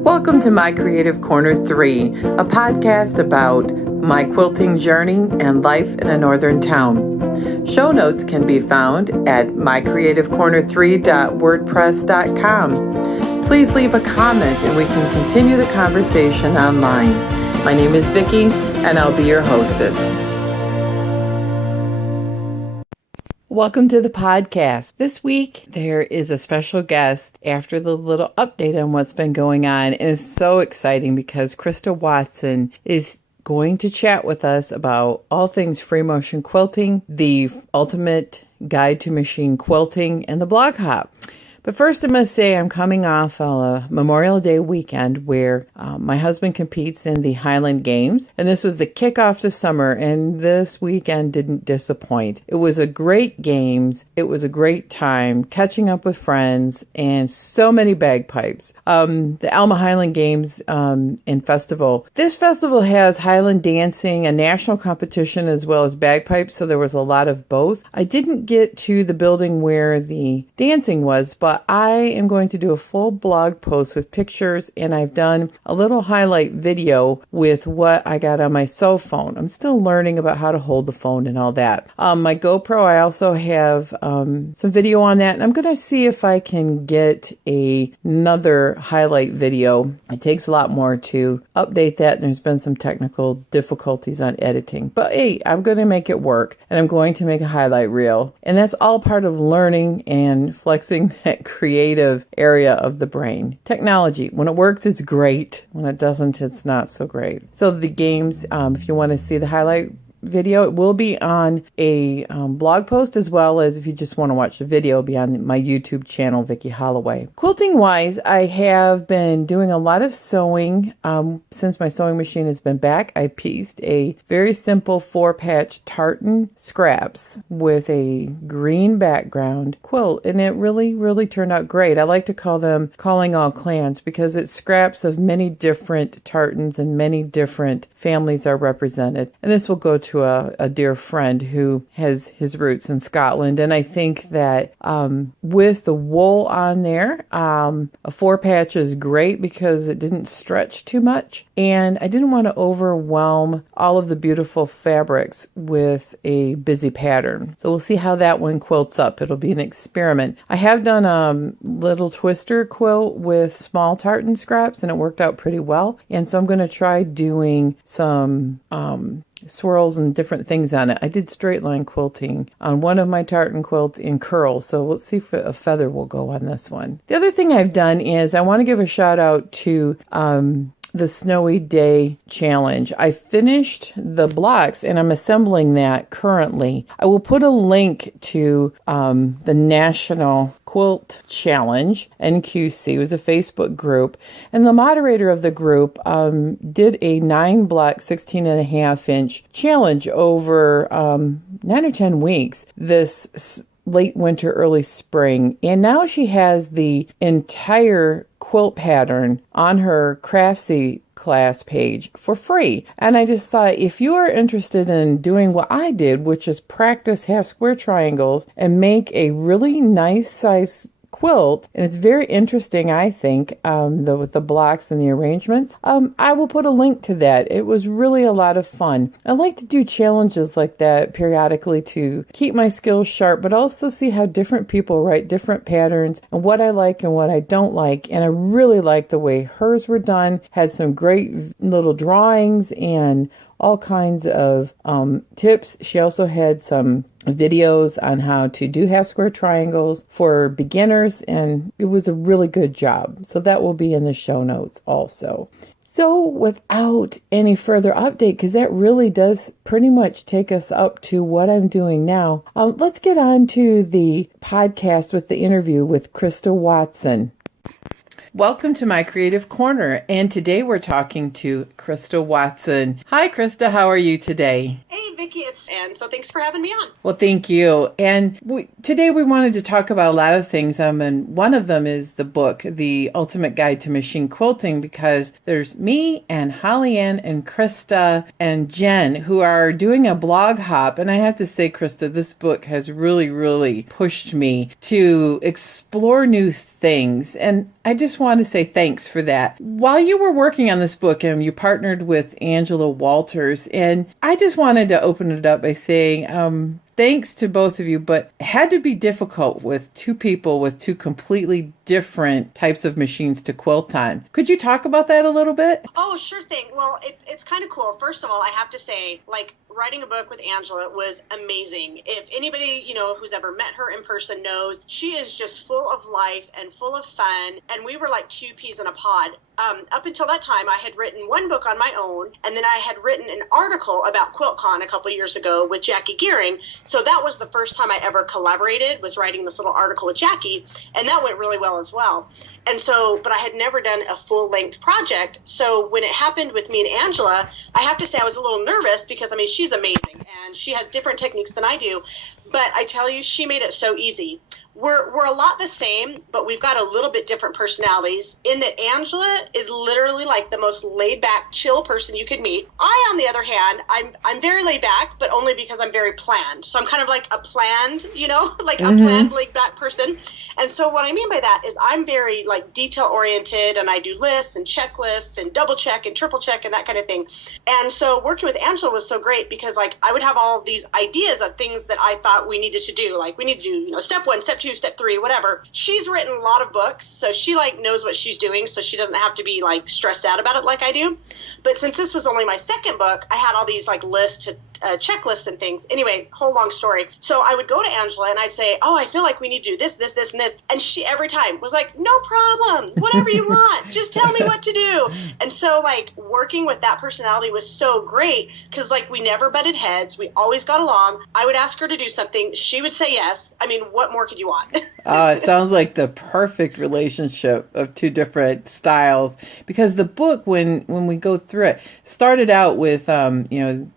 Welcome to My Creative Corner 3, a podcast about my quilting journey and life in a northern town. Show notes can be found at mycreativecorner3.wordpress.com. Please leave a comment and we can continue the conversation online. My name is Vicki and I'll be your hostess. Welcome to the podcast. This week, there is a special guest after the little update on what's been going on. And it's so exciting because Christa Watson is going to chat with us about all things free motion quilting, the ultimate guide to machine quilting, and the blog hop. But first, I must say I'm coming off a Memorial Day weekend where my husband competes in the Highland Games. And this was the kickoff to summer. And this weekend didn't disappoint. It was a great games. It was a great time catching up with friends and so many bagpipes. The Alma Highland Games and Festival. This festival has Highland dancing, a national competition, as well as bagpipes. So there was a lot of both. I didn't get to the building where the dancing was, but I am going to do a full blog post with pictures, and I've done a little highlight video with what I got on my cell phone. I'm still learning about how to hold the phone and all that. My GoPro, I also have some video on that, and I'm going to see if I can get another highlight video. It takes a lot more to update that, and there's been some technical difficulties on editing. But hey, I'm going to make it work, and I'm going to make a highlight reel. And that's all part of learning and flexing that creative area of the brain. Technology, when it works, it's great. When it doesn't, it's not so great. So the games, if you want to see the highlight video, it will be on a blog post, as well as if you just want to watch the video, it'll be on my YouTube channel, Vicki Holloway. Quilting wise, I have been doing a lot of sewing since my sewing machine has been back. I pieced a very simple 4-patch tartan scraps with a green background quilt, and it really turned out great. I like to call them calling all clans because it's scraps of many different tartans and many different families are represented. And this will go to a dear friend who has his roots in Scotland. And I think that with the wool on there, a 4-patch is great because it didn't stretch too much. And I didn't want to overwhelm all of the beautiful fabrics with a busy pattern. So we'll see how that one quilts up. It'll be an experiment. I have done a little twister quilt with small tartan scraps, and it worked out pretty well. And so I'm going to try doing some swirls and different things on it. I did straight line quilting on one of my tartan quilts in curl, so let's see if a feather will go on this one. The other thing I've done is I want to give a shout out to the Snowy Day Challenge. I finished the blocks and I'm assembling that currently. I will put a link to the National Quilt Challenge, NQC. It was a Facebook group, and the moderator of the group did a 9-block, 16.5-inch challenge over 9 or 10 weeks this late winter, early spring, and now she has the entire quilt pattern on her Craftsy class page for free. And I just thought, if you are interested in doing what I did, which is practice half square triangles and make a really nice size quilt, and it's very interesting, I think, with the blocks and the arrangements, I will put a link to that. It was really a lot of fun. I like to do challenges like that periodically to keep my skills sharp, but also see how different people write different patterns and what I like and what I don't like. And I really liked the way hers were done, had some great little drawings and all kinds of tips. She also had some videos on how to do half square triangles for beginners, and it was a really good job. So that will be in the show notes also. So without any further update, because that really does pretty much take us up to what I'm doing now, let's get on to the podcast with the interview with Christa Watson. Welcome to My Creative Corner, and today we're talking to Christa Watson. Hi, Christa. How are you today? Hey, Vicki. And so thanks for having me on. Well, thank you. And today we wanted to talk about a lot of things. And one of them is the book, The Ultimate Guide to Machine Quilting, because there's me and Holly Ann and Christa and Jen who are doing a blog hop. And I have to say, Christa, this book has really, really pushed me to explore new things. And I just want to say thanks for that. While you were working on this book, you partnered with Angela Walters, and I just wanted to open it up by saying, thanks to both of you, but it had to be difficult with two people with two completely different types of machines to quilt on. Could you talk about that a little bit? Oh, sure thing. Well, it's kind of cool. First of all, I have to say, writing a book with Angela was amazing. If anybody, who's ever met her in person knows, she is just full of life and full of fun. And we were like two peas in a pod. Up until that time, I had written one book on my own, and then I had written an article about QuiltCon a couple years ago with Jackie Gearing. So that was the first time I ever collaborated, was writing this little article with Jackie, and that went really well as well. And so, but I had never done a full-length project. So when it happened with me and Angela, I have to say I was a little nervous because, she's amazing, and she has different techniques than I do. But I tell you, she made it so easy. We're a lot the same, but we've got a little bit different personalities in that Angela is literally like the most laid back, chill person you could meet. I, on the other hand, I'm very laid back, but only because I'm very planned. So I'm kind of like a planned, a planned laid back person. And so what I mean by that is I'm very detail oriented, and I do lists and checklists and double check and triple check and that kind of thing. And so working with Angela was so great because I would have all these ideas of things that I thought we needed to do. We need to do, step 1, step 2, step 3, whatever. She's written a lot of books, so she knows what she's doing, so she doesn't have to be stressed out about it like I do. But since this was only my second book, I had all these lists to checklists and things. Anyway, whole long story. So I would go to Angela and I'd say, oh, I feel like we need to do this, this, this, and this. And she every time was like, no problem, whatever you want, just tell me what to do. And so working with that personality was so great because we never butted heads. We always got along. I would ask her to do something. She would say yes. What more could you want? It sounds like the perfect relationship of two different styles, because the book, when we go through it, started out with,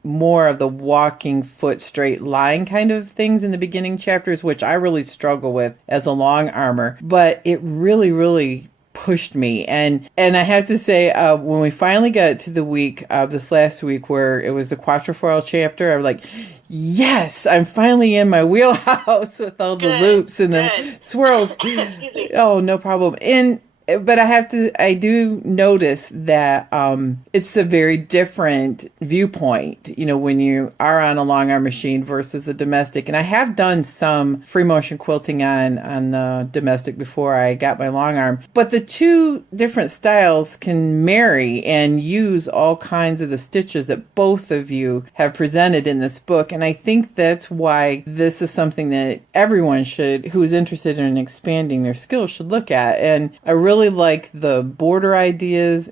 more of the walking foot straight line kind of things in the beginning chapters, which I really struggle with as a long armor, but it really, really pushed me. And I have to say, when we finally got to the week of this last week where it was the quatrefoil chapter, I was like, yes, I'm finally in my wheelhouse with all the loops and the swirls. Excuse me. Oh, no problem. But I do notice that it's a very different viewpoint, when you are on a long arm machine versus a domestic. And I have done some free motion quilting on the domestic before I got my long arm. But the two different styles can marry and use all kinds of the stitches that both of you have presented in this book. And I think that's why this is something that everyone who's interested in expanding their skills should look at. And I really like the border ideas,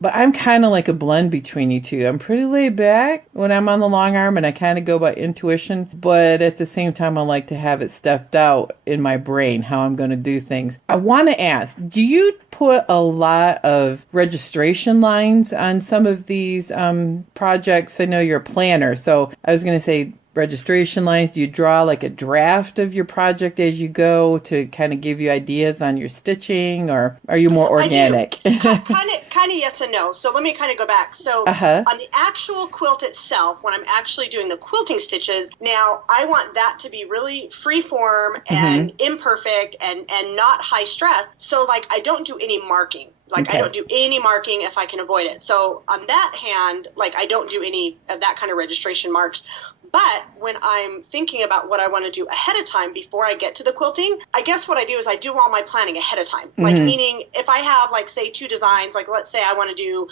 but I'm kind of like a blend between you two. I'm pretty laid back when I'm on the long arm, and I kind of go by intuition, but at the same time, I like to have it stepped out in my brain how I'm going to do things. I want to ask, do you put a lot of registration lines on some of these projects? I know you're a planner, so I was going to say, registration lines. Do you draw a draft of your project as you go to kind of give you ideas on your stitching, or are you more organic? kind of yes and no. So let me kind of go back. So on the actual quilt itself, when I'm actually doing the quilting stitches, now I want that to be really free form and imperfect and not high stress. So I don't do any marking. I don't do any marking if I can avoid it. So on that hand, I don't do any of that kind of registration marks. But when I'm thinking about what I want to do ahead of time before I get to the quilting, I guess what I do is I do all my planning ahead of time. Meaning if I have say 2 designs, let's say I want to do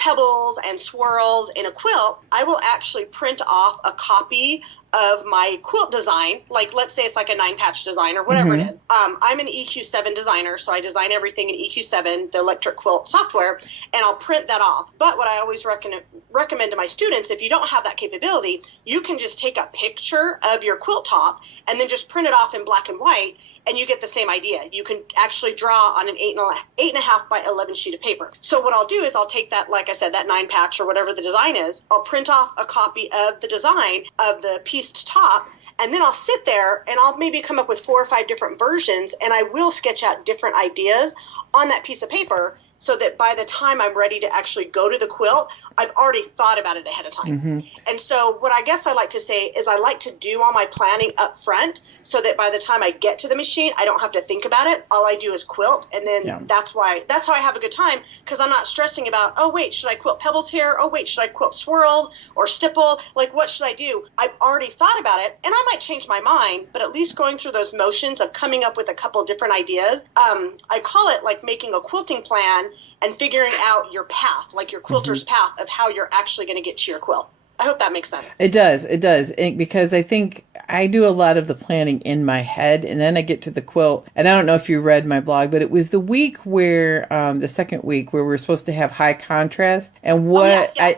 pebbles and swirls in a quilt, I will actually print off a copy of my quilt design. Let's say it's a 9-patch design or whatever it is. I'm an EQ7 designer, so I design everything in EQ7, the electric quilt software, and I'll print that off. But what I always recommend to my students, if you don't have that capability, you can just take a picture of your quilt top and then just print it off in black and white. and you get the same idea. You can actually draw on an 8.5 by 11 sheet of paper. So what I'll do is I'll take that, like I said, that 9 patch or whatever the design is, I'll print off a copy of the design of the pieced top, and then I'll sit there and I'll maybe come up with 4 or 5 different versions, and I will sketch out different ideas on that piece of paper so that by the time I'm ready to actually go to the quilt, I've already thought about it ahead of time. Mm-hmm. And so what I guess I like to say is I like to do all my planning up front so that by the time I get to the machine, I don't have to think about it. All I do is quilt. And then that's how I have a good time, because I'm not stressing about, oh, wait, should I quilt pebbles here? Oh, wait, should I quilt swirled or stipple? Like, what should I do? I've already thought about it, and I might change my mind, but at least going through those motions of coming up with a couple different ideas, I call it like making a quilting plan and figuring out your path, like your quilter's path of how you're actually going to get to your quilt. I hope that makes sense. It does. Because I think I do a lot of the planning in my head, and then I get to the quilt. And I don't know if you read my blog, but it was the week where, the second week where we were supposed to have high contrast. And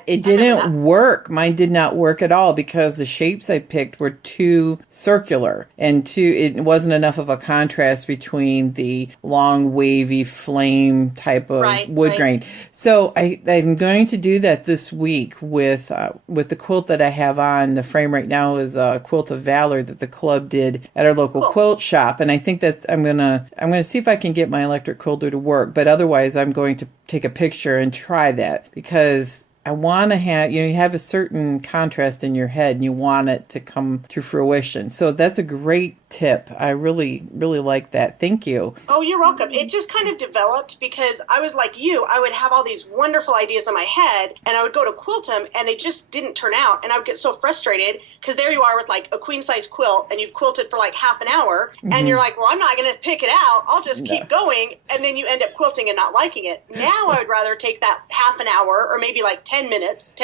it didn't work. Mine did not work at all because the shapes I picked were too circular and it wasn't enough of a contrast between the long, wavy flame type of wood grain. So I'm going to do that this week with the quilt that I have on. The frame right now is a quilt of Valor that the club did at our local quilt shop, and I think that I'm gonna see if I can get my electric quilter to work. But otherwise, I'm going to take a picture and try that, because I want to have, you have a certain contrast in your head and you want it to come to fruition. So that's a great tip. I really, really like that. Thank you. Oh, you're welcome. It just kind of developed because I was like you. I would have all these wonderful ideas in my head, and I would go to quilt them, and they just didn't turn out. And I would get so frustrated because there you are with like a queen size quilt, and you've quilted for like half an hour, and you're like, well, I'm not going to pick it out. I'll just keep going. And then you end up quilting and not liking it. Now I would rather take that half an hour or maybe like 10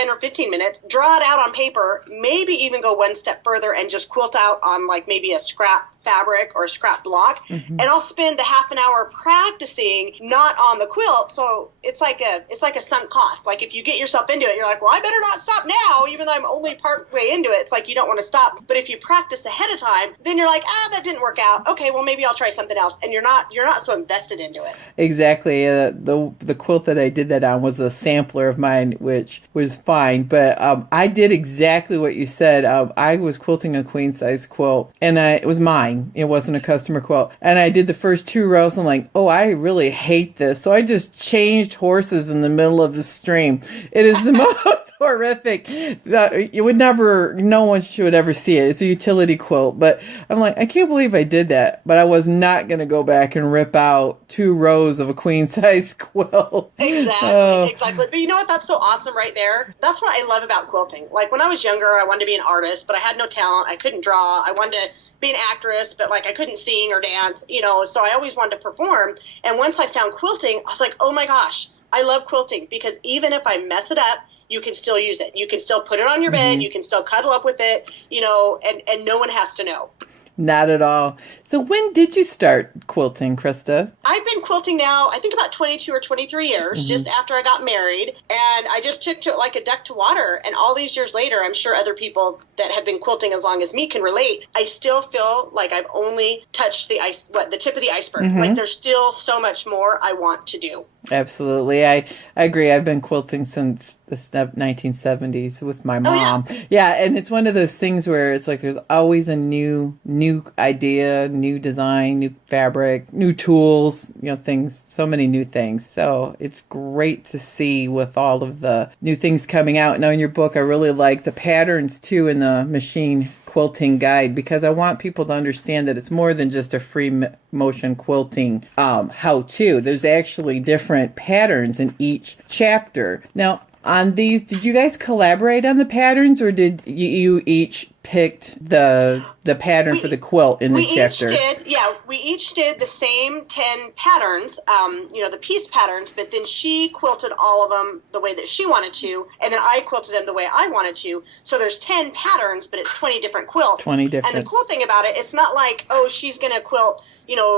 or 15 minutes, draw it out on paper, maybe even go one step further and just quilt out on like maybe a scrap fabric or a scrap block, and I'll spend the half an hour practicing, not on the quilt. So it's like a sunk cost. Like if you get yourself into it, you're like, well, I better not stop now, even though I'm only part way into it. It's like you don't want to stop. But if you practice ahead of time, then you're like, that didn't work out. Okay, well maybe I'll try something else, and you're not so invested into it. Exactly. The quilt that I did that on was a sampler of mine, which was fine. But I did exactly what you said. I was quilting a queen size quilt, and it was mine. It wasn't a customer quilt. And I did the first 2 rows. I'm like, oh, I really hate this. So I just changed horses in the middle of the stream. It is the most horrific. No one should ever see it. It's a utility quilt. But I'm like, I can't believe I did that. But I was not going to go back and rip out 2 rows of a queen size quilt. Exactly. But you know what? That's so awesome right there. That's what I love about quilting. Like when I was younger, I wanted to be an artist, but I had no talent. I couldn't draw. I wanted to be an actress, but like I couldn't sing or dance, so I always wanted to perform. And once I found quilting, I was like, oh my gosh, I love quilting, because even if I mess it up, you can still use it. You can still put it on your bed. You can still cuddle up with it, and no one has to know. Not at all. So when did you start quilting, Christa? I've been quilting now, I think about 22 or 23 years, just after I got married. And I just took to it like a duck to water. And all these years later, I'm sure other people that have been quilting as long as me can relate. I still feel like I've only touched the tip of the iceberg. Like there's still so much more I want to do. Absolutely. I agree. I've been quilting since the 1970s with my mom. Yeah, and it's one of those things where it's like there's always a new idea, new design, new fabric, new tools, things, so many new things. So it's great to see with all of the new things coming out. Now in your book, I really like the patterns too in the machine quilting guide, because I want people to understand that it's more than just a free motion quilting how-to. There's actually different patterns in each chapter. Now, on these, did you guys collaborate on the patterns, or did you each picked the pattern for the quilt in the chapter? We each did the same 10 patterns, the piece patterns, but then she quilted all of them the way that she wanted to, and then I quilted them the way I wanted to. So there's 10 patterns, but it's 20 different quilts. 20 different. And the cool thing about it, it's not like, she's going to quilt,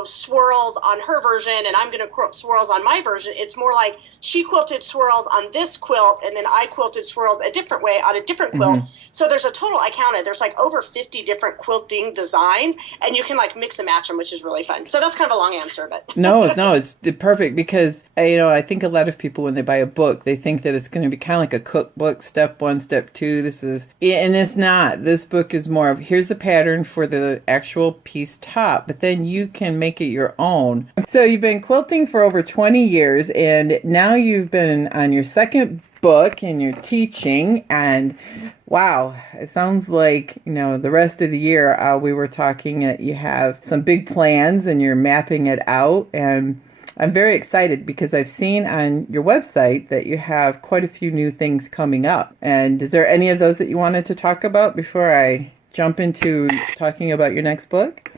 swirls on her version, and I'm going to quilt swirls on my version. It's more like she quilted swirls on this quilt, and then I quilted swirls a different way on a different quilt. So there's a total, I counted, there's there's like over 50 different quilting designs, and you can like mix and match them, which is really fun. So that's kind of a long answer, but No, it's perfect because I think a lot of people when they buy a book, they think that it's going to be kind of like a cookbook, step 1, step 2. And it's not. This book is more of here's the pattern for the actual piece top, but then you can make it your own. So you've been quilting for over 20 years, and now you've been on your second book and you're teaching, and wow, it sounds like the rest of the year we were talking that you have some big plans and you're mapping it out, and I'm very excited because I've seen on your website that you have quite a few new things coming up. And is there any of those that you wanted to talk about before I jump into talking about your next book?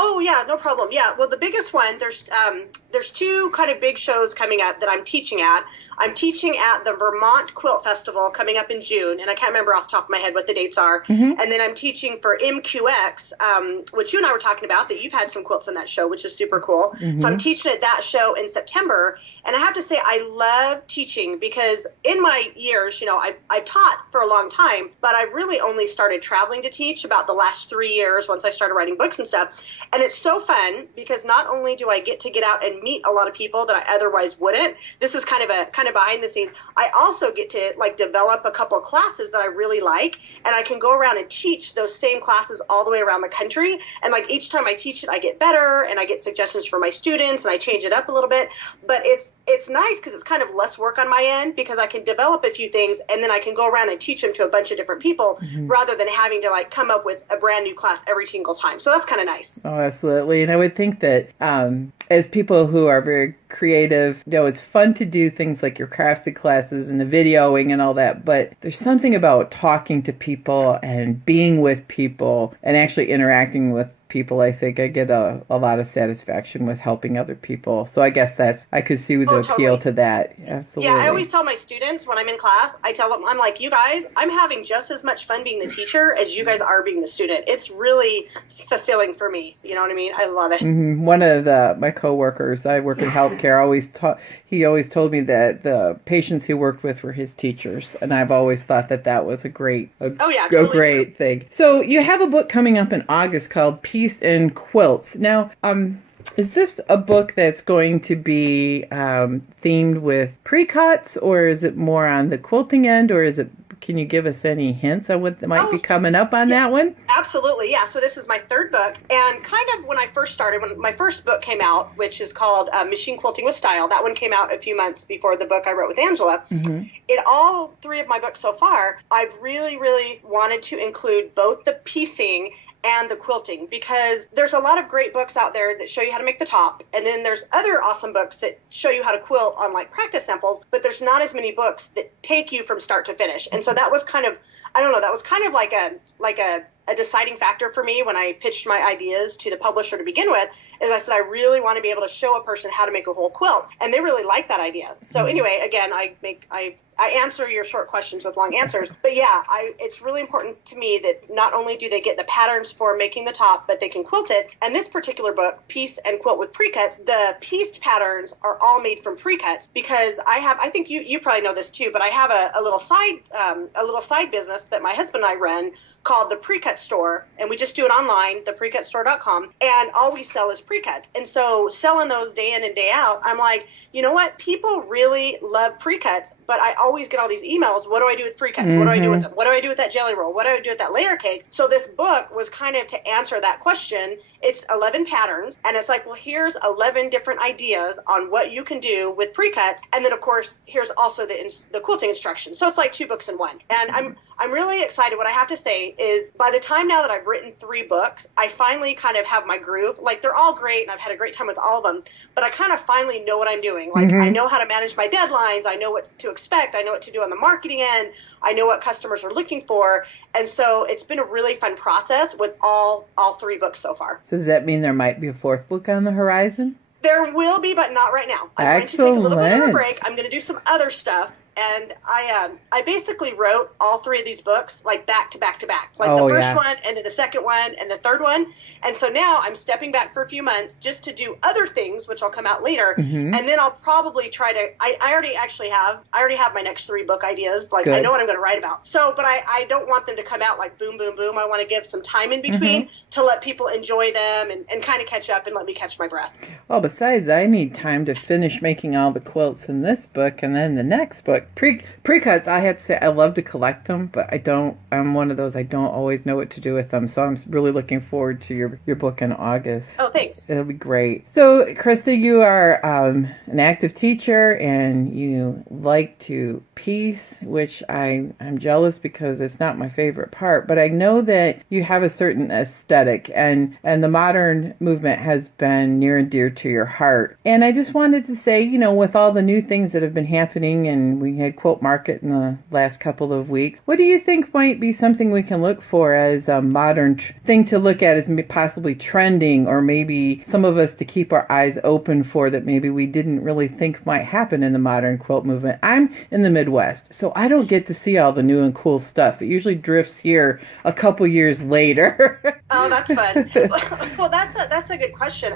Oh yeah, no problem. Yeah, well, the biggest one, there's two kind of big shows coming up that I'm teaching at. I'm teaching at the Vermont Quilt Festival coming up in June, and I can't remember off the top of my head what the dates are. Mm-hmm. And then I'm teaching for MQX, which you and I were talking about, that you've had some quilts in that show, which is super cool. Mm-hmm. So I'm teaching at that show in September, and I have to say I love teaching because in my years, I've taught for a long time, but I really only started traveling to teach about the last 3 years once I started writing books and stuff. And it's so fun because not only do I get to get out and meet a lot of people that I otherwise wouldn't. This is kind of behind the scenes. I also get to like develop a couple of classes that I really like, and I can go around and teach those same classes all the way around the country. And like each time I teach it, I get better, and I get suggestions from my students, and I change it up a little bit. But it's nice because it's kind of less work on my end because I can develop a few things, and then I can go around and teach them to a bunch of different people rather than having to like come up with a brand new class every single time. So that's kind of nice. Oh, absolutely. And I would think that as people who are very creative, it's fun to do things like your craftsy classes and the videoing and all that, but there's something about talking to people and being with people and actually interacting with people. I think I get a lot of satisfaction with helping other people. So I guess I could see the appeal to that. Absolutely. Yeah, I always tell my students when I'm in class, I tell them, I'm like, you guys, I'm having just as much fun being the teacher as you guys are being the student. It's really fulfilling for me. You know what I mean? I love it. Mm-hmm. One of my coworkers, I work in healthcare, he always told me that the patients he worked with were his teachers. And I've always thought that was a great thing. So you have a book coming up in August called Peace and Quilts. Now, is this a book that's going to be themed with pre-cuts, or is it more on the quilting end, or can you give us any hints on what might be coming up on that one? Absolutely, yeah. So this is my third book, and kind of when I first started, when my first book came out, which is called Machine Quilting with Style, that one came out a few months before the book I wrote with Angela. Mm-hmm. In all three of my books so far, I've really, really wanted to include both the piecing and the quilting, because there's a lot of great books out there that show you how to make the top, and then there's other awesome books that show you how to quilt on like practice samples, but there's not as many books that take you from start to finish. And so that was kind of, like a deciding factor for me when I pitched my ideas to the publisher to begin with, is I said, I really want to be able to show a person how to make a whole quilt. And they really like that idea. So anyway, again, I answer your short questions with long answers. But yeah, it's really important to me that not only do they get the patterns for making the top, but they can quilt it. And this particular book, Piece and Quilt with Pre-Cuts, the pieced patterns are all made from pre-cuts, because I think you probably know this too, but I have a little side business that my husband and I run called the Pre-Cut Store, and we just do it online, theprecutstore.com, and all we sell is pre-cuts. And so selling those day in and day out, I'm like, you know what? People really love pre-cuts, but I always get all these emails. What do I do with pre-cuts? What do I do with them? What do I do with that jelly roll? What do I do with that layer cake? So this book was kind of to answer that question. It's 11 patterns, and it's like, well, here's 11 different ideas on what you can do with pre-cuts, and then of course here's also the quilting instructions. So it's like 2 books in one. And I'm really excited. What I have to say is, by the time now that I've written 3 books, I finally kind of have my groove. Like, they're all great, and I've had a great time with all of them, but I kind of finally know what I'm doing. Like, I know how to manage my deadlines. I know what to expect. I know what to do on the marketing end. I know what customers are looking for. And so it's been a really fun process with all 3 books so far. So does that mean there might be a 4th book on the horizon? There will be, but not right now. I'm going to take a little bit of a break. I'm going to do some other stuff. and I basically wrote all three of these books like back to back to back, like Oh, the first yeah. one and then the second one and the third one. And so now I'm stepping back for a few months just to do other things, which will come out later. Mm-hmm. And then I'll probably try to, I already have my next 3 book ideas. Like, Good. I know what I'm going to write about. So, but I don't want them to come out like boom, boom, boom. I want to give some time in between to let people enjoy them and kind of catch up and let me catch my breath. Well, besides, I need time to finish making all the quilts in this book, and then the next book. Pre-cuts, I have to say, I love to collect them, but I'm one of those, I don't always know what to do with them. So I'm really looking forward to your book in August. Oh, thanks. It'll be great. So, Christa, you are an active teacher, and you like to piece, which I'm jealous because it's not my favorite part. But I know that you have a certain aesthetic, and the modern movement has been near and dear to your heart. And I just wanted to say, with all the new things that have been happening, and we had Quilt Market in the last couple of weeks, what do you think might be something we can look for as a modern thing to look at as possibly trending, or maybe some of us to keep our eyes open for that maybe we didn't really think might happen in the modern quilt movement? I'm in the Midwest, so I don't get to see all the new and cool stuff. It usually drifts here a couple years later. Oh, that's fun. Well, that's a good question.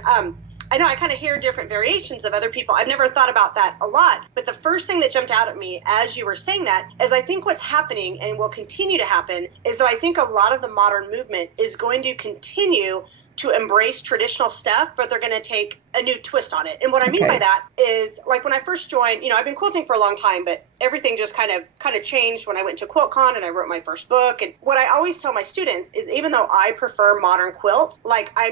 I know I kind of hear different variations of other people. I've never thought about that a lot. But the first thing that jumped out at me as you were saying that is I think what's happening and will continue to happen is that I think a lot of the modern movement is going to continue to embrace traditional stuff, but they're going to take a new twist on it. And what I mean by that is, like, when I first joined, I've been quilting for a long time, but everything just kind of changed when I went to QuiltCon and I wrote my first book. And what I always tell my students is, even though I prefer modern quilts, like, I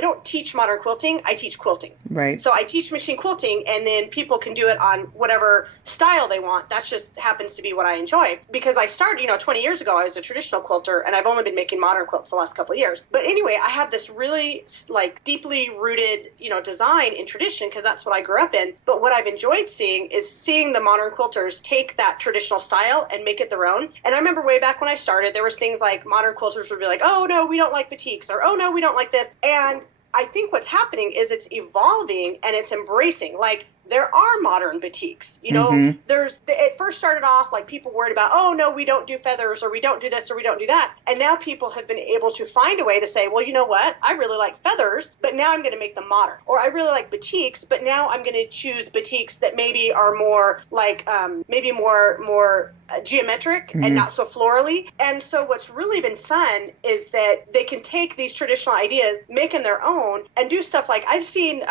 don't teach modern quilting, I teach quilting. Right. So I teach machine quilting, and then people can do it on whatever style they want. That just happens to be what I enjoy. Because I started, 20 years ago, I was a traditional quilter, and I've only been making modern quilts the last couple of years. But anyway, I have this really, like, deeply rooted, design in tradition, because that's what I grew up in. But what I've enjoyed seeing is seeing the modern quilters take that traditional style and make it their own. And I remember way back when I started, there was things like modern quilters would be like, oh, no, we don't like batiks, or oh, no, we don't like this. And I think what's happening is it's evolving and it's embracing. Like, there are modern batiks, it first started off like people worried about, oh no, we don't do feathers, or we don't do this, or we don't do that. And now people have been able to find a way to say, well, you know what? I really like feathers, but now I'm going to make them modern. Or I really like batiks, but now I'm going to choose batiks that maybe are more like, maybe more geometric and not so florally. And so what's really been fun is that they can take these traditional ideas, make them their own, and do stuff like, I've seen,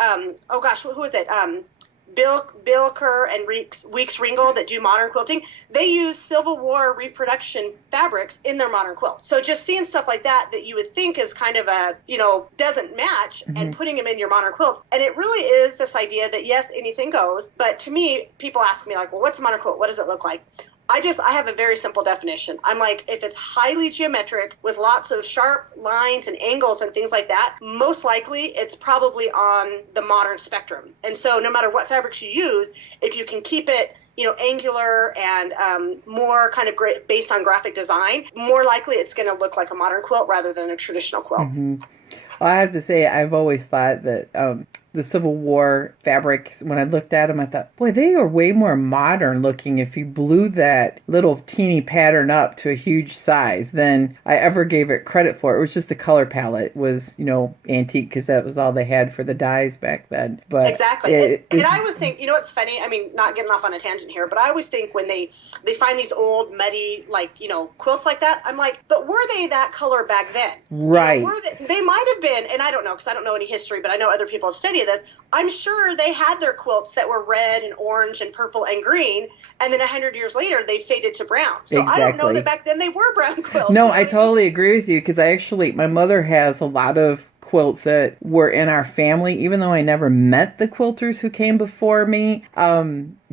who is it? Bill Kerr and Weeks Ringel that do modern quilting, they use Civil War reproduction fabrics in their modern quilt. So just seeing stuff like that you would think is kind of a, doesn't match, and putting them in your modern quilts. And it really is this idea that, yes, anything goes. But to me, people ask me, like, well, what's a modern quilt? What does it look like? I have a very simple definition. I'm like, if it's highly geometric with lots of sharp lines and angles and things like that, most likely it's probably on the modern spectrum. And so no matter what fabrics you use, if you can keep it, angular and more kind of based on graphic design, more likely it's going to look like a modern quilt rather than a traditional quilt. Mm-hmm. Well, I have to say, I've always thought that the Civil War fabrics, when I looked at them, I thought, boy, they are way more modern looking if you blew that little teeny pattern up to a huge size than I ever gave it credit for. It was just the color palette was, antique, because that was all they had for the dyes back then. But exactly. And I always think, what's funny, I mean, not getting off on a tangent here, but I always think when they find these old, muddy, like, quilts like that, I'm like, but were they that color back then? Right. They might have been, and I don't know, because I don't know any history, but I know other people have studied this. I'm sure they had their quilts that were red and orange and purple and green, and then 100 years later they faded to brown. So exactly. I don't know that back then they were brown quilts. No, I totally agree with you, because my mother has a lot of quilts that were in our family, even though I never met the quilters who came before me.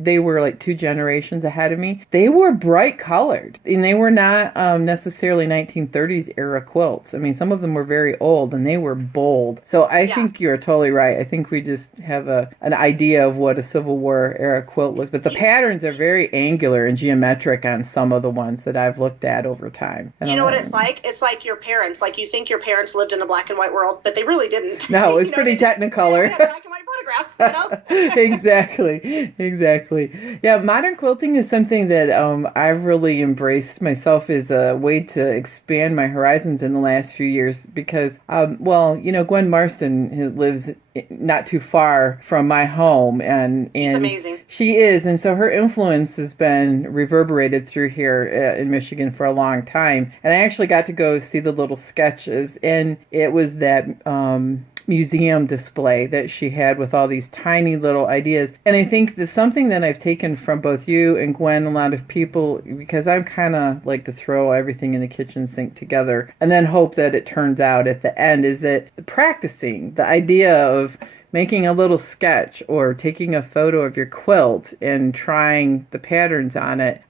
They were like 2 generations ahead of me. They were bright colored, and they were not necessarily 1930s era quilts. I mean, some of them were very old, and they were bold. So I think you're totally right. I think we just have an idea of what a Civil War era quilt looks. But the patterns are very angular and geometric on some of the ones that I've looked at over time. You know what it's like? It's like your parents. Like, you think your parents lived in a black and white world, but they really didn't. No, it was pretty technicolor. They had black and white photographs, Exactly. Exactly. Yeah, modern quilting is something that I've really embraced myself as a way to expand my horizons in the last few years because, Gwen Marston lives not too far from my home, and She's amazing. she is, and so her influence has been reverberated through here in Michigan for a long time. And I actually got to go see the little sketches, and it was that museum display that she had with all these tiny little ideas. And I think that's something that I've taken from both you and Gwen, a lot of people, because I'm kind of like to throw everything in the kitchen sink together and then hope that it turns out at the end, is that practicing the idea of making a little sketch or taking a photo of your quilt and trying the patterns on it,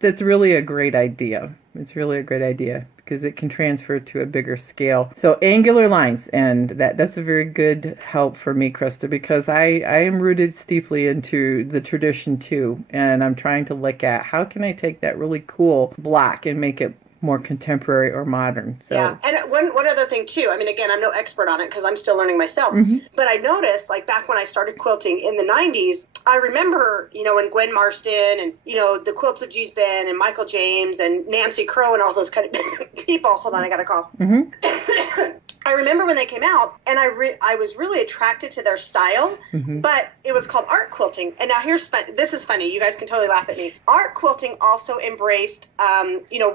that's really a great idea. It's really a great idea because it can transfer to a bigger scale. So angular lines, and that's a very good help for me, Christa, because I am rooted steeply into the tradition too, and I'm trying to look at how can I take that really cool block and make it more contemporary or modern. So. Yeah, and one other thing too, I mean, again, I'm no expert on it because I'm still learning myself, but I noticed, like, back when I started quilting in the 90s, I remember, when Gwen Marston and, the Quilts of G's Ben and Michael James and Nancy Crow and all those kind of people, hold on, I got a cough. I remember when they came out, and I was really attracted to their style, but it was called art quilting. And now this is funny, you guys can totally laugh at me. Art quilting also embraced,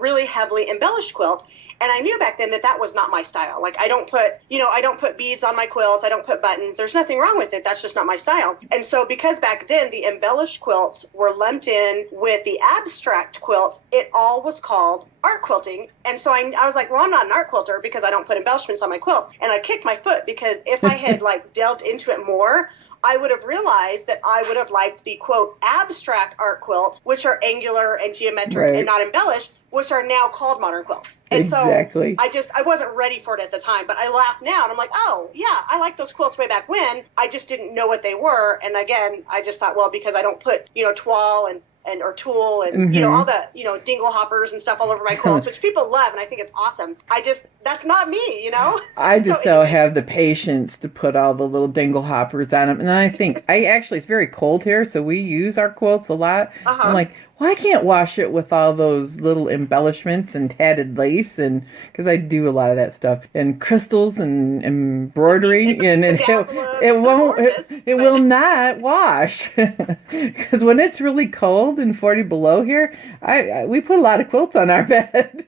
really heavily embellished quilts, and I knew back then that was not my style. Like, I don't put beads on my quilts, I don't put buttons, there's nothing wrong with it, that's just not my style. And so because back then the embellished quilts were lumped in with the abstract quilts, it all was called art quilting. And so I was like, well, I'm not an art quilter because I don't put embellishments on my quilt. And I kicked my foot because if I had delved into it more, I would have realized that I would have liked the, quote, abstract art quilts, which are angular and geometric and not embellished, which are now called modern quilts. And so I wasn't ready for it at the time, but I laugh now and I'm like, oh, yeah, I like those quilts way back when. I just didn't know what they were. And again, I just thought, well, because I don't put, toile and or tulle and all the dingle hoppers and stuff all over my quilts, which people love, and I think it's awesome. That's not me, I just don't have the patience to put all the little dingle hoppers on them. And then I think it's very cold here, so we use our quilts a lot. I'm like, well, I can't wash it with all those little embellishments and tatted lace, and because I do a lot of that stuff, and crystals and embroidery, and it will not wash because when it's really cold and 40 below here, we put a lot of quilts on our bed.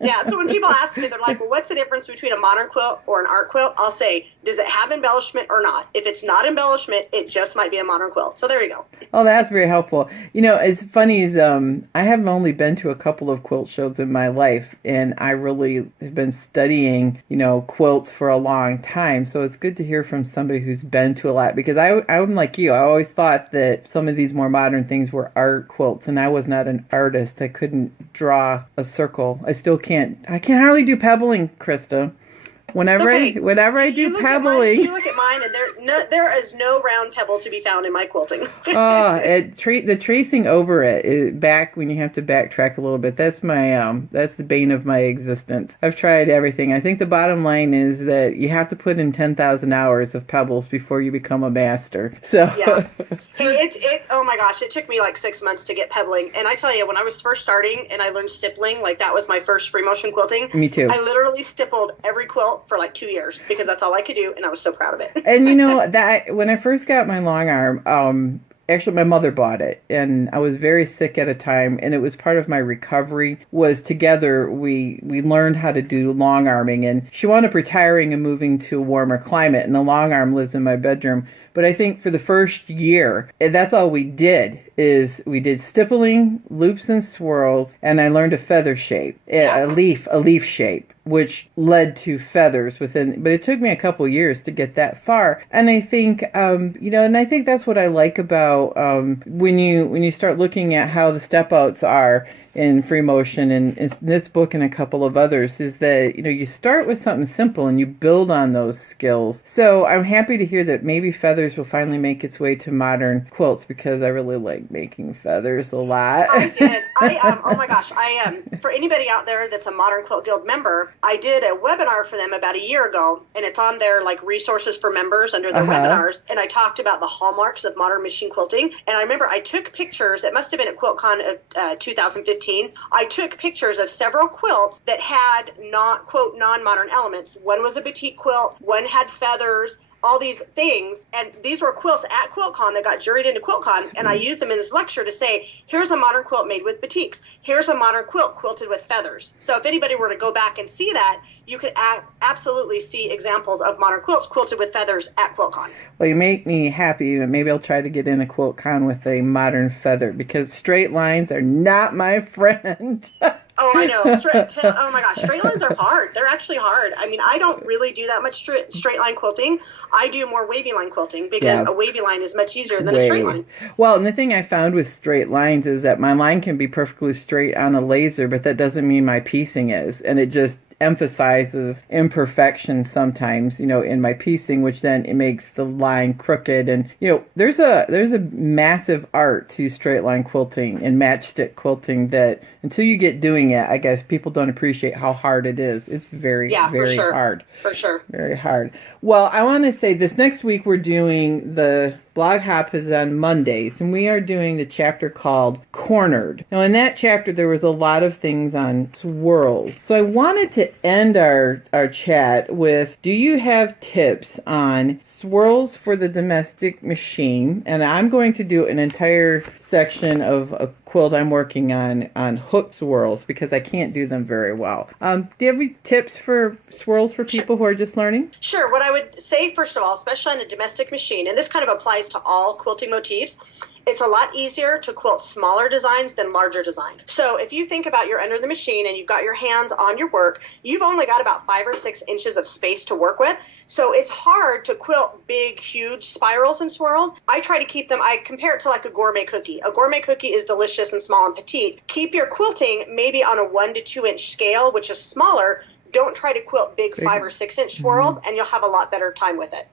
Yeah, so when people ask me, they're like, well, what's the difference between a modern quilt or an art quilt? I'll say, does it have embellishment or not? If it's not embellishment, it just might be a modern quilt. So there you go. Oh, that's very helpful. As funny as I have only been to a couple of quilt shows in my life, and I really have been studying, quilts for a long time. So it's good to hear from somebody who's been to a lot, because I'm like you. I always thought that some of these more modern things were art quilts, and I was not an artist. I couldn't draw a circle. I still can't. I can hardly do pebbling, Christa. Whenever I do pebbling, you look at mine, and there is no round pebble to be found in my quilting. The tracing over it is back when you have to backtrack a little bit. That's that's the bane of my existence. I've tried everything. I think the bottom line is that you have to put in 10,000 hours of pebbles before you become a master. So yeah, hey, oh my gosh, it took me like 6 months to get pebbling, and I tell you, when I was first starting and I learned stippling, like that was my first free motion quilting. Me too. I literally stippled every quilt for like 2 years because that's all I could do, and I was so proud of it. And that when I first got my long arm, actually my mother bought it, and I was very sick at a time, and it was part of my recovery. Was together we learned how to do long arming, and she wound up retiring and moving to a warmer climate, and the long arm lives in my bedroom. But I think for the first year, that's all we did. We did stippling, loops and swirls, and I learned a feather shape, a leaf shape, which led to feathers within. But it took me a couple years to get that far. And I think, and I think that's what I like about when you start looking at how the step outs are in Free Motion and in this book and a couple of others, is that, you start with something simple and you build on those skills. So I'm happy to hear that maybe feathers will finally make its way to modern quilts, because I really like making feathers a lot. I did. Oh my gosh, for anybody out there that's a Modern Quilt Guild member, I did a webinar for them about a year ago, and it's on their like resources for members under their webinars, and I talked about the hallmarks of modern machine quilting. And I remember I took pictures, it must have been at QuiltCon of 2015, I took pictures of several quilts that had not, quote, non-modern elements. One was a batik quilt, one had feathers, all these things, and these were quilts at QuiltCon that got juried into QuiltCon, and I used them in this lecture to say, here's a modern quilt made with batiks, here's a modern quilt quilted with feathers. So if anybody were to go back and see that, you could absolutely see examples of modern quilts quilted with feathers at QuiltCon. Well, you make me happy. Maybe I'll try to get in a QuiltCon with a modern feather, because straight lines are not my friend. Oh, I know. Oh my gosh, straight lines are hard. They're actually hard. I mean, I don't really do that much straight line quilting. I do more wavy line quilting, because a wavy line is much easier than a straight line. Well, and the thing I found with straight lines is that my line can be perfectly straight on a laser, but that doesn't mean my piecing is. And it just emphasizes imperfection sometimes, in my piecing, which then it makes the line crooked. And, there's a massive art to straight line quilting and matchstick quilting that until you get doing it, I guess people don't appreciate how hard it is. It's very hard. For sure. Very hard. Well, I want to say this next week we're doing the Blog Hop is on Mondays, and we are doing the chapter called Cornered. Now, in that chapter, there was a lot of things on swirls. So I wanted to end our chat with, do you have tips on swirls for the domestic machine? And I'm going to do an entire section of a quilt I'm working on hook swirls, because I can't do them very well. Do you have any tips for swirls for people who are just learning? Sure. What I would say, first of all, especially on a domestic machine, and this kind of applies to all quilting motifs, it's a lot easier to quilt smaller designs than larger designs. So if you think about you're under the machine and you've got your hands on your work, you've only got about 5 or 6 inches of space to work with. So it's hard to quilt big, huge spirals and swirls. I try to keep them, I compare it to like a gourmet cookie. A gourmet cookie is delicious and small and petite. Keep your quilting maybe on a 1 to 2 inch scale, which is smaller. Don't try to quilt big 5 or 6 inch swirls, and you'll have a lot better time with it.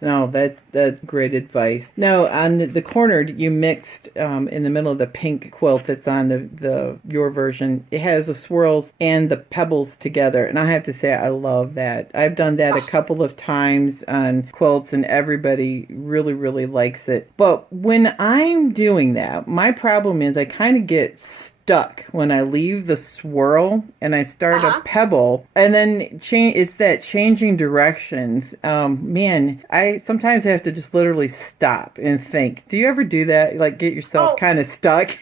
No, that's great advice. Now, on the cornered, you mixed in the middle of the pink quilt that's on your version. It has the swirls and the pebbles together, and I have to say I love that. I've done that a couple of times on quilts, and everybody really, really likes it. But when I'm doing that, my problem is I kind of get stuck when I leave the swirl and I start a pebble, and then it's that changing directions. Man, I sometimes have to just literally stop and think. Do you ever do that? Like get yourself kind of stuck?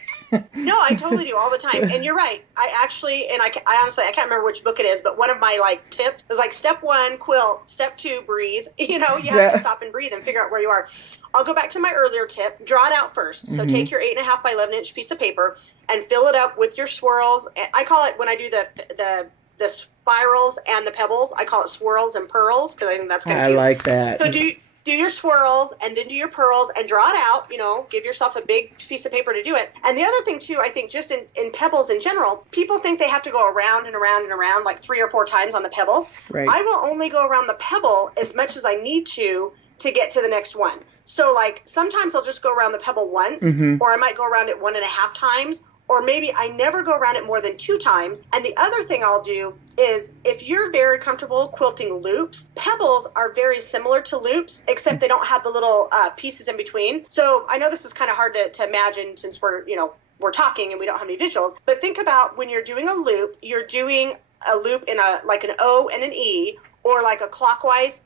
No, I totally do all the time. And you're right. I actually, and I honestly, I can't remember which book it is, but one of my like tips is like step 1, quilt, step 2, breathe. You have to stop and breathe and figure out where you are. I'll go back to my earlier tip, draw it out first. So take your 8.5 by 11 inch piece of paper and fill it up with your swirls. I call it, when I do the spirals and the pebbles, I call it swirls and pearls, because I think that's kind of cute. I like that. So do your swirls and then do your pearls and draw it out, give yourself a big piece of paper to do it. And the other thing too, I think just in pebbles in general, people think they have to go around and around and around like 3 or 4 times on the pebble. Right. I will only go around the pebble as much as I need to get to the next one. So like sometimes I'll just go around the pebble once, or I might go around it 1.5 times, or maybe I never go around it more than 2 times. And the other thing I'll do is, if you're very comfortable quilting loops, pebbles are very similar to loops, except they don't have the little pieces in between. So I know this is kind of hard to imagine since we're talking and we don't have any visuals, but think about when you're doing a loop, you're doing a loop in like an O and an E, or like a clockwise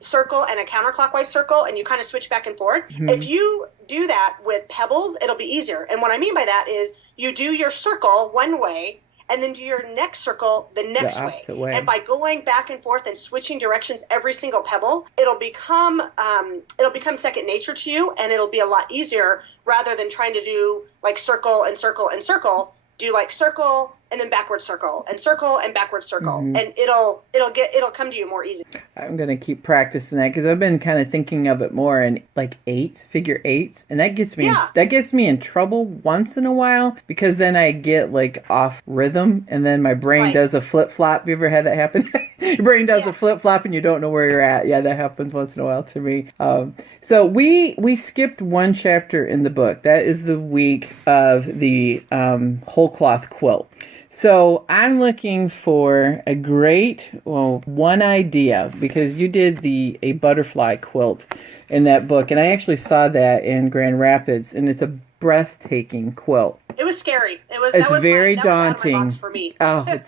circle and a counterclockwise circle, and you kind of switch back and forth. If you do that with pebbles, it'll be easier. And what I mean by that is you do your circle one way, and then do your next circle the next way. And by going back and forth and switching directions every single pebble, it'll become second nature to you, and it'll be a lot easier rather than trying to do like circle and circle and circle. Do like circle, and then backward circle and backward circle, and it'll come to you more easy. I'm going to keep practicing that because I've been kind of thinking of it more in like figure eights, and that gets me in trouble once in a while because then I get like off rhythm, and then my brain does a flip flop. You ever had that happen? Your brain does a flip flop and you don't know where you're at. Yeah, that happens once in a while to me. So we skipped one chapter in the book. That is the week of the whole cloth quilt. So I'm looking for one idea, because you did a butterfly quilt in that book, and I actually saw that in Grand Rapids, and it's a breathtaking quilt. It was scary. It's very daunting. That was out of my box for me.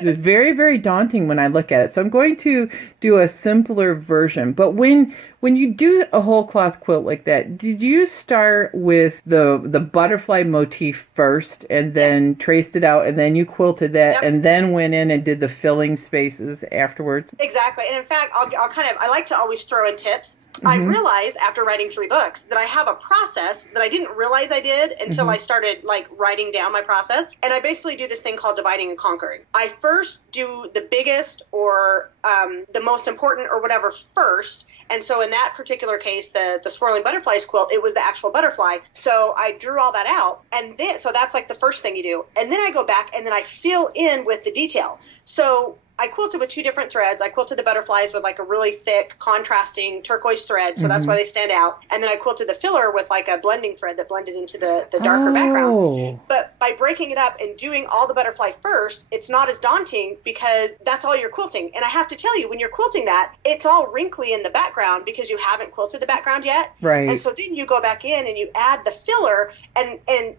It's very, very daunting when I look at it. So I'm going to do a simpler version. But when you do a whole cloth quilt like that, did you start with the butterfly motif first and then traced it out, and then you quilted that and then went in and did the filling spaces afterwards? Exactly. And in fact, I like to always throw in tips. I realized after writing 3 books that I have a process that I didn't realize I did until I started like writing down my process. And I basically do this thing called dividing and conquering. I first do the biggest or the most important or whatever first. And so in that particular case, the swirling butterflies quilt, it was the actual butterfly. So I drew all that out. And then, so that's like the first thing you do. And then I go back and then I fill in with the detail. So I quilted with 2 different threads. I quilted the butterflies with like a really thick, contrasting turquoise thread, so that's why they stand out. And then I quilted the filler with like a blending thread that blended into the darker background. But by breaking it up and doing all the butterfly first, it's not as daunting because that's all you're quilting. And I have to tell you, when you're quilting that, it's all wrinkly in the background because you haven't quilted the background yet. Right. And so then you go back in and you add the filler, and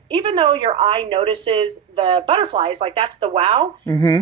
even though your eye notices the butterflies, like that's the wow,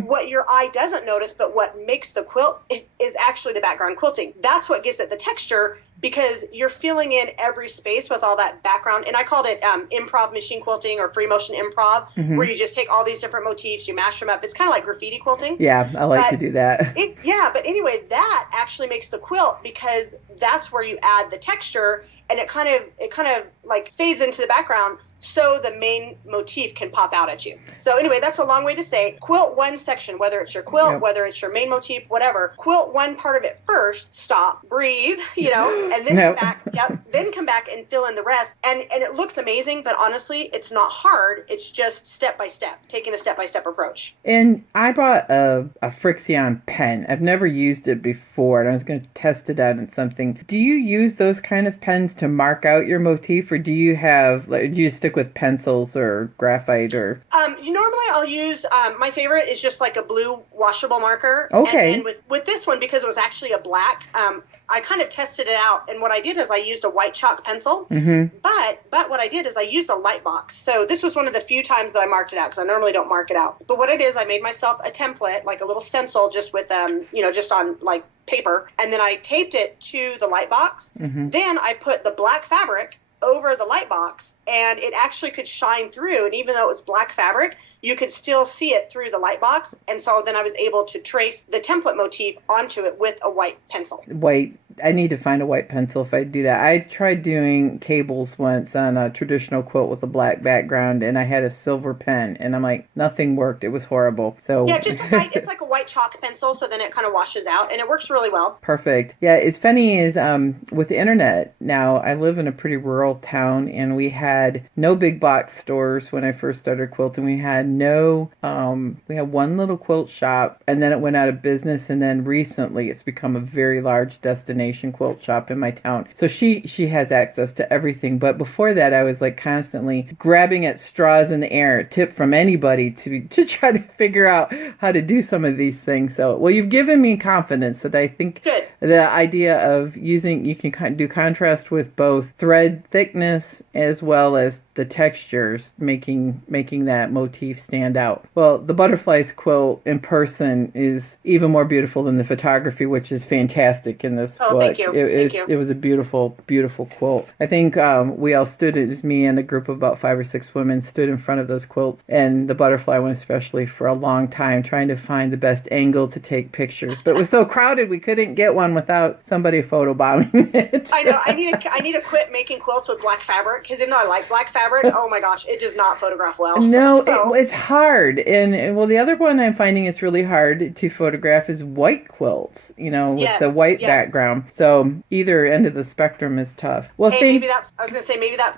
what your eye doesn't notice, but what makes the quilt is actually the background quilting. That's what gives it the texture, because you're filling in every space with all that background. And I called it improv machine quilting or free motion improv, where you just take all these different motifs, you mash them up. It's kind of like graffiti quilting. Yeah, I like to do that. But anyway, that actually makes the quilt, because that's where you add the texture, and it kind of like fades into the background, so the main motif can pop out at you. So anyway, that's a long way to say quilt one section, whether it's your quilt, whether it's your main motif, whatever. Quilt one part of it first, stop, breathe, and then come back and fill in the rest. And it looks amazing, but honestly, it's not hard. It's just step by step, taking a step-by-step approach. And I bought a Frixion pen. I've never used it before, and I was going to test it out in something. Do you use those kind of pens to mark out your motif, or do you stick with pencils or graphite or? Normally I'll use, my favorite is just like a blue washable marker. Okay. And with this one, because it was actually a black, I kind of tested it out, and what I did is I used a white chalk pencil, but what I did is I used a light box. So this was one of the few times that I marked it out, because I normally don't mark it out. But what it is, I made myself a template, like a little stencil, just with, just on like paper, and then I taped it to the light box. Then I put the black fabric over the light box, and it actually could shine through, and even though it was black fabric, you could still see it through the light box. And so then I was able to trace the template motif onto it with a white pencil. I need to find a white pencil if I do that. I tried doing cables once on a traditional quilt with a black background, and I had a silver pen, and I'm like, nothing worked. It was horrible. So yeah, it's like a white chalk pencil, so then it kind of washes out, and it works really well. Perfect. Yeah, it's funny is with the internet now, I live in a pretty rural town, and we had no big box stores when I first started quilting. We had we had one little quilt shop, and then it went out of business, and then recently it's become a very large destination quilt shop in my town. So she has access to everything. But before that, I was like constantly grabbing at straws in the air, tip from anybody to try to figure out how to do some of these things. So, well, you've given me confidence that I think the idea of you can do contrast with both thread thickness as well as the textures, making that motif stand out. Well, the butterflies quilt in person is even more beautiful than the photography, which is fantastic in this book. Thank you. It was a beautiful, beautiful quilt. I think we all stood, it was me and a group of about 5 or 6 women stood in front of those quilts, and the butterfly one especially, for a long time, trying to find the best angle to take pictures. But it was so crowded we couldn't get one without somebody photobombing it. I know. I need to quit making quilts with black fabric, because even though I like black fabric, oh my gosh, it does not photograph well. No, So, it's hard. And well, the other one I'm finding it's really hard to photograph is white quilts, with the white background. So either end of the spectrum is tough. Well, maybe that's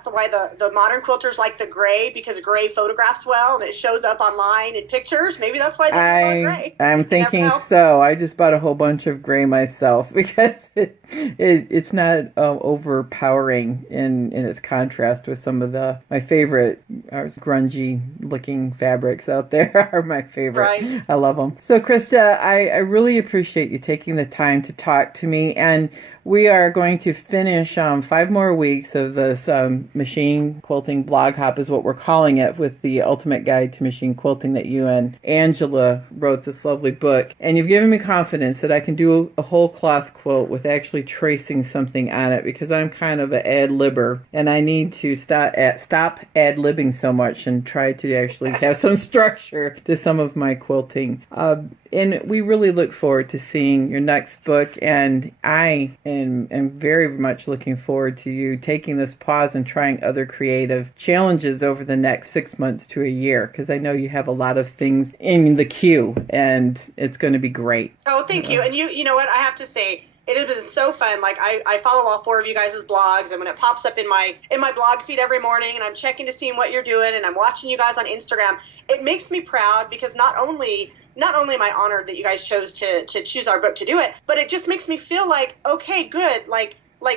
why the modern quilters like the gray, because gray photographs well and it shows up online in pictures. Maybe that's why they want gray. I'm thinking so. I just bought a whole bunch of gray myself because it's not overpowering in its contrast with some of my favorite grungy looking fabrics out there are my favorite. Right. I love them. So Christa, I really appreciate you taking the time to talk to me, and we are going to finish 5 more weeks of this machine quilting blog hop is what we're calling it, with the Ultimate Guide to Machine Quilting that you and Angela wrote this lovely book. And you've given me confidence that I can do a whole cloth quilt with actually tracing something on it, because I'm kind of an ad-libber and I need to stop ad-libbing so much and try to actually have some structure to some of my quilting. And we really look forward to seeing your next book, and I am very much looking forward to you taking this pause and trying other creative challenges over the next 6 months to a year, because I know you have a lot of things in the queue, and it's going to be great. Oh, thank you. And you know what? I have to say, it has been so fun. Like I follow all 4 of you guys' blogs, and when it pops up in my blog feed every morning, and I'm checking to see what you're doing, and I'm watching you guys on Instagram, it makes me proud, because not only am I honored that you guys chose to choose our book to do it, but it just makes me feel like, okay, good. Like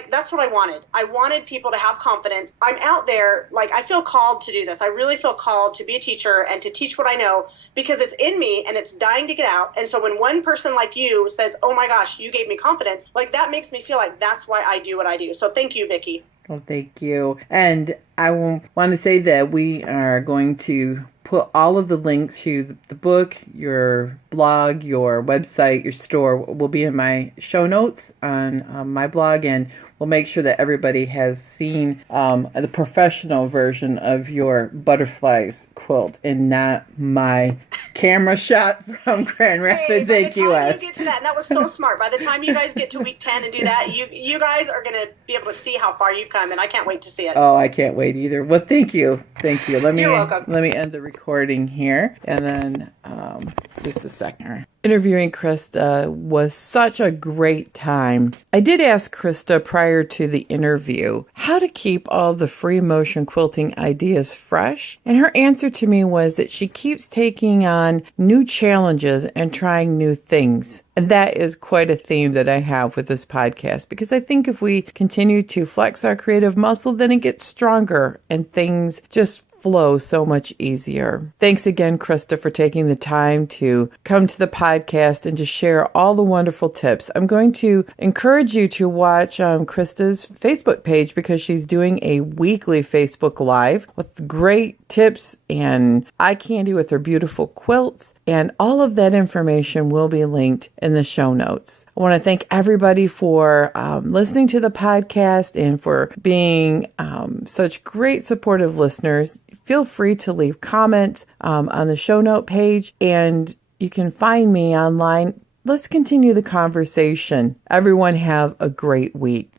that's what I wanted. I wanted people to have confidence. I'm out there, like I feel called to do this. I really feel called to be a teacher and to teach what I know, because it's in me and it's dying to get out. And so when one person like you says, oh my gosh, you gave me confidence, like that makes me feel like that's why I do what I do. So thank you, Vicki. Well, thank you. And I want to say that we are going to put all of the links to the book, your blog, your website, your store will be in my show notes on my blog, and we'll make sure that everybody has seen the professional version of your butterflies quilt and not my camera shot from Grand Rapids, AQS. AQS. You get to that, and that was so smart. By the time you guys get to week 10 and do that, you guys are going to be able to see how far you've come, and I can't wait to see it. Oh, I can't wait either. Well, thank you. You're welcome. Let me end the recording here, and then just a second. Interviewing Christa was such a great time. I did ask Christa prior to the interview how to keep all the free motion quilting ideas fresh, and her answer to me was that she keeps taking on new challenges and trying new things. And that is quite a theme that I have with this podcast, because I think if we continue to flex our creative muscle, then it gets stronger and things just flow so much easier. Thanks again, Christa, for taking the time to come to the podcast and to share all the wonderful tips. I'm going to encourage you to watch Christa's Facebook page, because she's doing a weekly Facebook Live with great tips and eye candy with her beautiful quilts, and all of that information will be linked in the show notes. I want to thank everybody for listening to the podcast and for being such great supportive listeners. Feel free to leave comments on the show note page, and you can find me online. Let's continue the conversation. Everyone have a great week.